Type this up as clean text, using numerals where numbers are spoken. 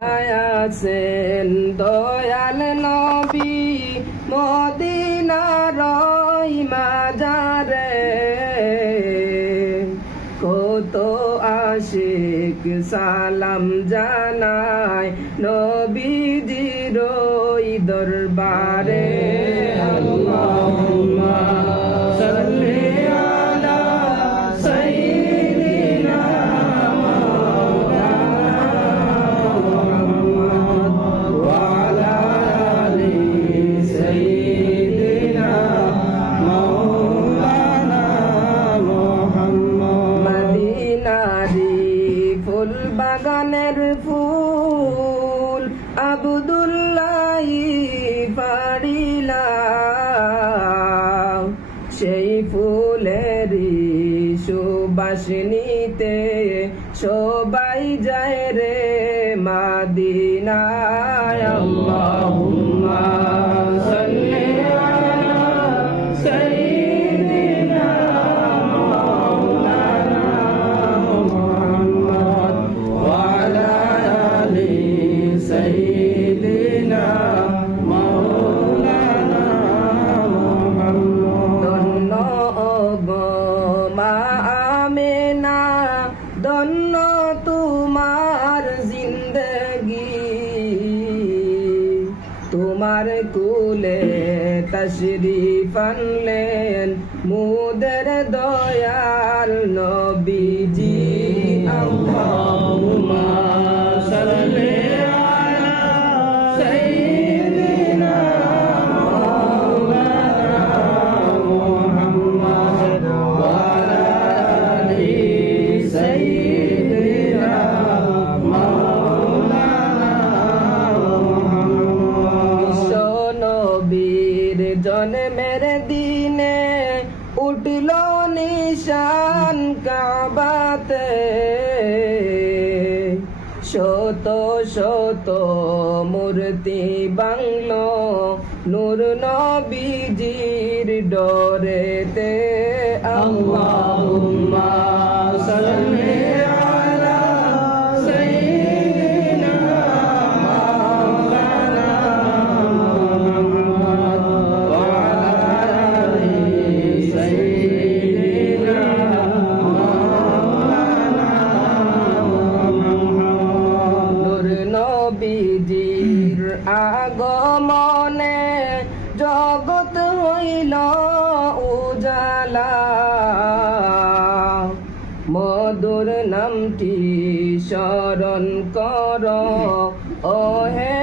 আছেন দয়াল নবী মদিনার মাজারে, কত আশিক সালাম জানায় নবীজির দরবারে। আল্লাহুম্মা সাল্লি আলা সাইয়্যিদিনা মুহাম্মদ ওয়া আলা আলি সাইয়্যিদিনা মাওলানা মুহাম্মদ। মদিনারি ফুল বাগানের ফুল আব্দুল্লাহি পাড়িলা, সেই ফুলেরই সুবাসিনীতে সবাই যায় রে মদিনায়। আল্লাহুম্মা সাল্লি আলা সাইয়্যিদিনা মাওলানা মুহাম্মদ ওয়া আলা আলি সাইয়্যিদিনা মাওলানা মুহাম্মদ। ধন্য গো মা আমেনা, ধন্য তোমার জিন্দগি, তোমার কুলে তশরিফ আনলেন মুদের দয়াল নবীজি। আল্লাহুম্মা সাল্লি আলা সাইয়্যিদিনা মাওলানা মুহাম্মদ ওয়া আলা আলি সাইয়্যিদিনা মাওলানা মুহাম্মদ। বিশ্ব নবীর জন্মের দিনে উঠল নিশান কাবাতে, শত শত মূর্তি বাংলো নূর নবীজির ডরেতে। আল্লাহুম্মা সাল্লি আলা সাইয়্যিদিনা মাওলানা মুহাম্মদ ওয়া আলা আলি সাইয়্যিদিনা মাওলানা মুহাম্মদ। নূর নবীজির আগমনে জগৎ হইল উজালা, মধুর নামটি স্মরণ কর ও হে